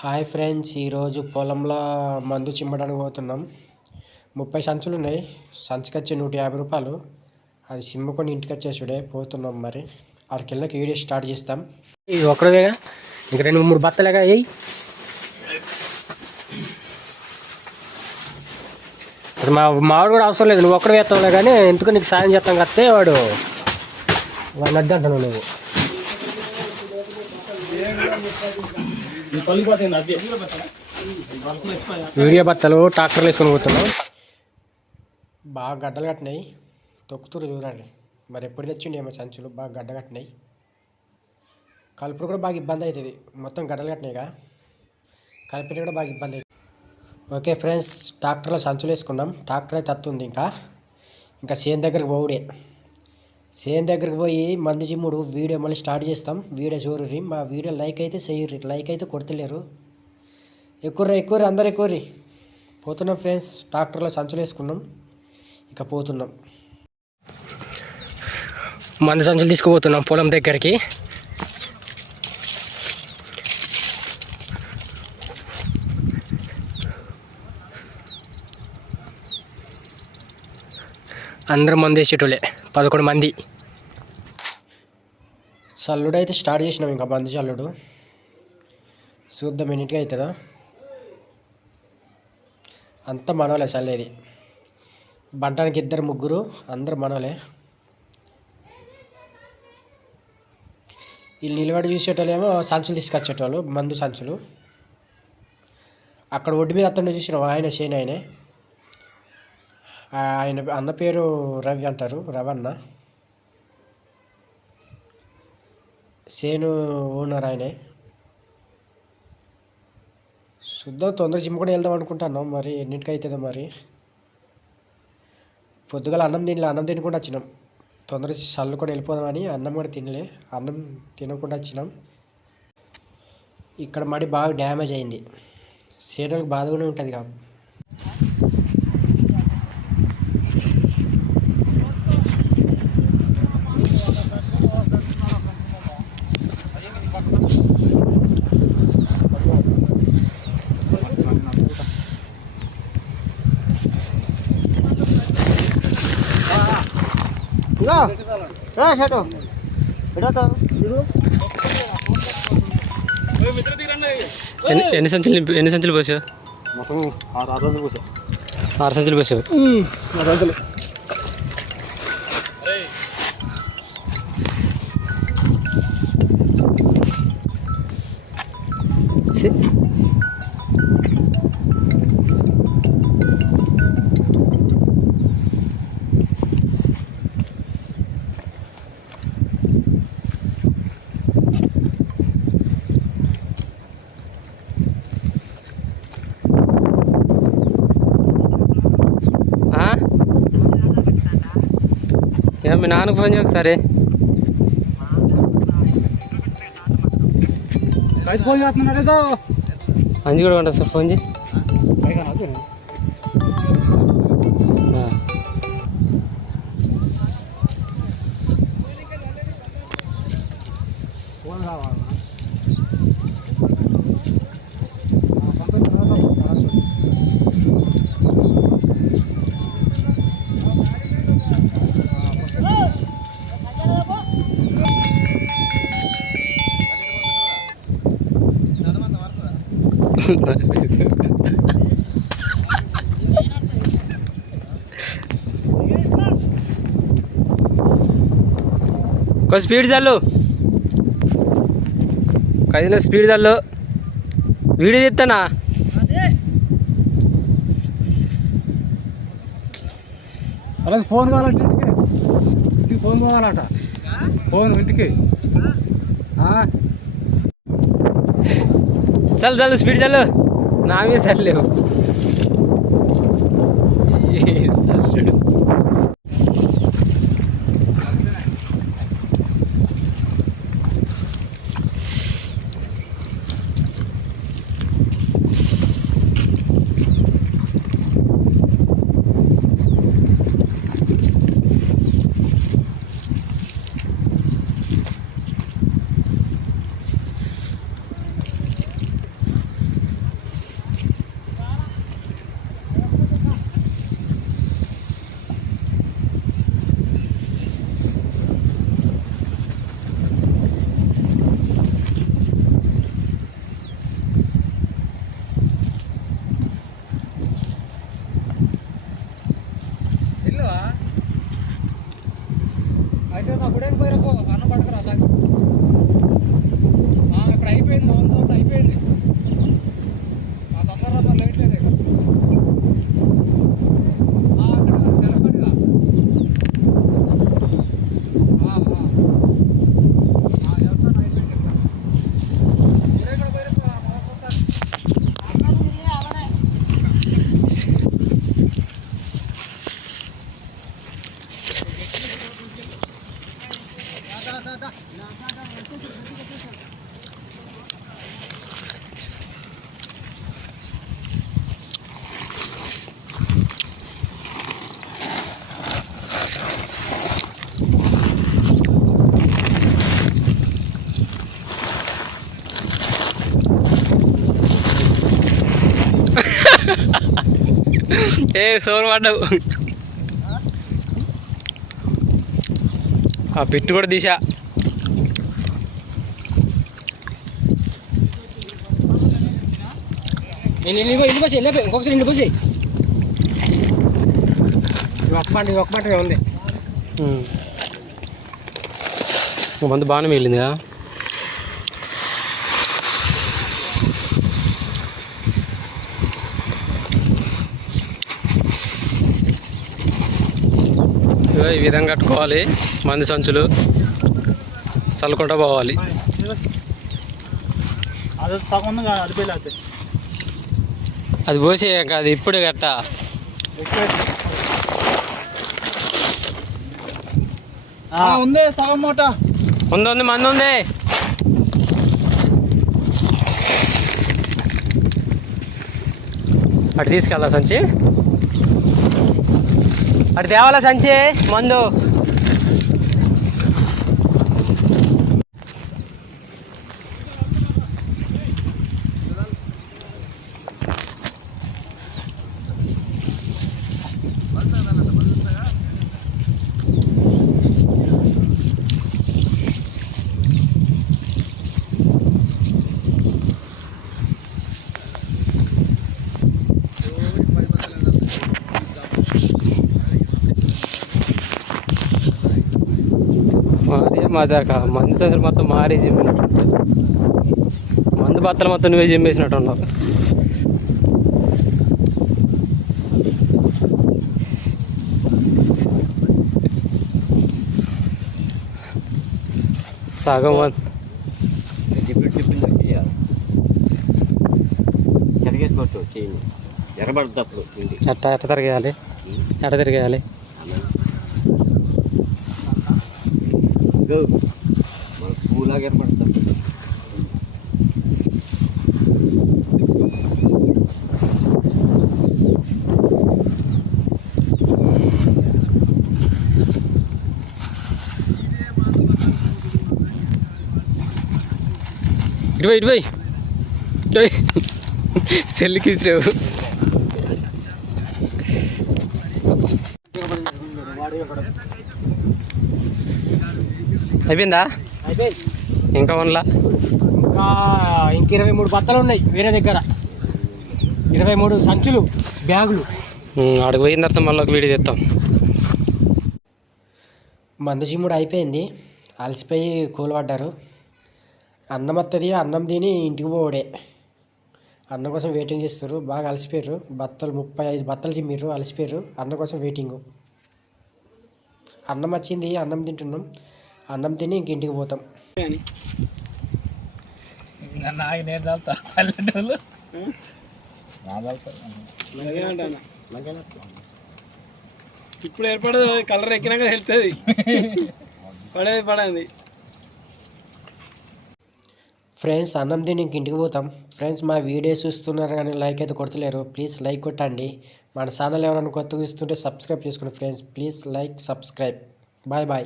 Hi friends ఈరోజు పొలంలో మందు చిమ్మడానికి పోతున్నాం. ముప్పై సంచులు ఉన్నాయి. సంచికి వచ్చి నూట యాభై రూపాయలు. అది చిమ్ముకొని ఇంటికి వచ్చేసుడే పోతున్నాం మరి. అక్కడికి వెళ్ళాక వీడియో స్టార్ట్ చేస్తాం. ఇది ఒకడవేగా ఇంక రెండు మూడు బత్తలేగా వేయి అసలు మా మావాడు కూడా అవసరం లేదు. నువ్వు ఒక్కడ వేస్తావులే కానీ ఎందుకు నీకు సాయం చేస్తాం కస్తే వాడు. వాడిని అడ్డు నువ్వు. యూరియా బత్తలు ట్రాక్టర్లు వేసుకొని పోతున్నాం. బాగా గడ్డలు కట్టినాయి. తొక్కుతురు చూడండి. మరి ఎప్పుడు తెచ్చిండి ఏమో సంచులు. బాగా గడ్డ కట్టినాయి. కలుపుడు కూడా బాగా ఇబ్బంది అవుతుంది. మొత్తం గడ్డలు కట్టినాయిగా కలిపి కూడా బాగా ఇబ్బంది అవుతుంది. ఓకే ఫ్రెండ్స్ ట్రాక్టర్లో సంచులు వేసుకున్నాం. ట్రాక్టర్ అయితే తత్తుంది ఇంకా. ఇంకా సేన్ దగ్గరికి పోవుడే. సేమ్ దగ్గరికి పోయి మంది జిమ్ముడు వీడియో మళ్ళీ స్టార్ట్ చేస్తాం. వీడియో చూడరి మా వీడియో లైక్ అయితే చేయరు లైక్ అయితే కొడతలేరు. ఎక్కువ ఎక్కువ అందరు ఎక్కుర్రి. పోతున్నాం ఫ్రెండ్స్. ట్రాక్టర్లో సంచులు వేసుకున్నాం. ఇక పోతున్నాం. మంది సంచులు తీసుకుపోతున్నాం పొలం దగ్గరికి. అందరం మంది వేసేటోళ్ళే. పదకొండు మంది. చల్లుడు అయితే స్టార్ట్ చేసినాం ఇంకా బంది చల్లుడు. చూద్దాం ఎన్నిటిగా అవుతుందా. అంతా మనోలే చల్లేది. బంటానికి ఇద్దరు ముగ్గురు అందరు మనోలే. వీళ్ళు నిలబడి చూసేటోళ్ళేమో సంచులు తీసుకొచ్చేటోళ్ళు మందు సంచులు. అక్కడ ఒడ్డు మీద అతను చూసినాం ఆయన చేను ఆయనే. ఆయన అన్న పేరు రవి అంటారు రవన్న. సేను ఓనర్ ఆయనే. చూద్దాం తొందర జిమ్ కూడా వెళ్దాం అనుకుంటున్నాం మరి ఎన్నింటికి అవుతుందో మరి. పొద్దుగల అన్నం తినలే అన్నం తినకుండా వచ్చినాం. తొందర కూడా వెళ్ళిపోదామని అన్నం కూడా తినలే అన్నం తినకుండా వచ్చినాం. ఇక్కడ మడి బాగా డ్యామేజ్ అయింది. సేనలకు బాధగానే ఉంటుంది కాదు ఎన్ని ఎన్ని సంచులు ఎన్ని సంచులు పోసావు? మొత్తం ఆరు ఆరు రోజులు కూర్చో ఆరు సంచులు పోసావు? ఆరు మీ నాన్నకు ఫోన్ చేయ ఒకసారి. రైతు ఫోన్ చేస్తున్నాడు సార్. అంజి కూడా ఉంటుంది సార్ ఫోన్ చేయి. ఫోన్ కొంచెం స్పీడ్ చల్లు. కదిలో స్పీడ్ చల్లు. వీడియో తీస్తానా అలాగే ఫోన్ కావాలంటే ఇంటికి. ఇంటికి ఫోన్ పోవాలంట. ఫోన్ ఇంటికి. ఆ, చల్ చల్లు స్పీడ్ చల్లు నా మీద చల్లేవు ఏ సోరు పడ్డావు. ఆ పిట్టు కూడా తీసా. ఇల్లు ఇల్లు పోసి వెళ్ళిపోయి ఇంకొకసారి ఇల్లు పోసి ఒక్క పంట ఒక్క పంట ఉంది. మందు బాగానే మిగిలిందిగా? ఇగో ఈ విధంగా కట్టుకోవాలి మంది సంచులు. చల్లుకుంటూ పోవాలి. అది సగం అడిపోయి అది పోసి అది ఇప్పుడు గట్ట. ఉంది సగం మూట. ఉంది ఉంది మంది ఉంది. అటు తీసుకెళ్దా సంచి. అటు తేవాలా సంచి మందు మారే మజాక మందు సంచులు మొత్తం మారి జిమ్మినట్టు మందు బత్తలు మొత్తం నువ్వే జిమ్మేసినట్టు ఉన్నావు. సగం చేయి ఎర్రబడుతుంది ఇంటి ఎట్ట ఎట్ట తిరగేయాలి? ఎట్ట తిరగేయాలి? పూలాగా ఎర్రబడుతుంది ఇటు పోయి ఇటు పోయి ఇటు అయిపోయిందా? ఇంకా వన్లా? ఇంకా ఇంక ఇరవై మూడు బత్తలు ఉన్నాయి వేరే దగ్గర. ఇరవై మూడు సంచులు బ్యాగులు. ఆడికి పోయిన తర్వాత మళ్ళీ ఒక వీడియో తెస్తాం మందు చిమ్ముడు అయిపోయింది. అలసిపోయి కూలబడ్డారు. అన్నం వస్తుంది అన్నం తిని ఇంటికి పోవడే. అన్నం కోసం వెయిటింగ్ చేస్తారు బాగా అలసిపోయారు బత్తలు ముప్పై ఐదు బత్తలు చిమ్మిర్రు అలసిపోయారు అన్నం కోసం వెయిటింగ్ అన్నం వచ్చింది అన్నం తింటున్నాం. అన్నం తిని ఇంక ఇంటికి పోతాం. నాకు నేను చల్తా పల్లెటూళ్ళు ఇప్పుడు ఏర్పడదు కలర్ ఎక్కినాక వెళ్తుంది పడేది పడేది. ఫ్రెండ్స్ అన్నం తిని ఇంక ఇంటికి పోతాం. ఫ్రెండ్స్ మా వీడియోస్ చూస్తున్నారు కానీ లైక్ అయితే కొడతలేరు. ప్లీజ్ లైక్ కొట్టండి. మన ఛానల్ ఎవరైనా కొత్తగా చూస్తుంటే సబ్స్క్రైబ్ చేసుకోండి friends. Please like subscribe. Bye bye.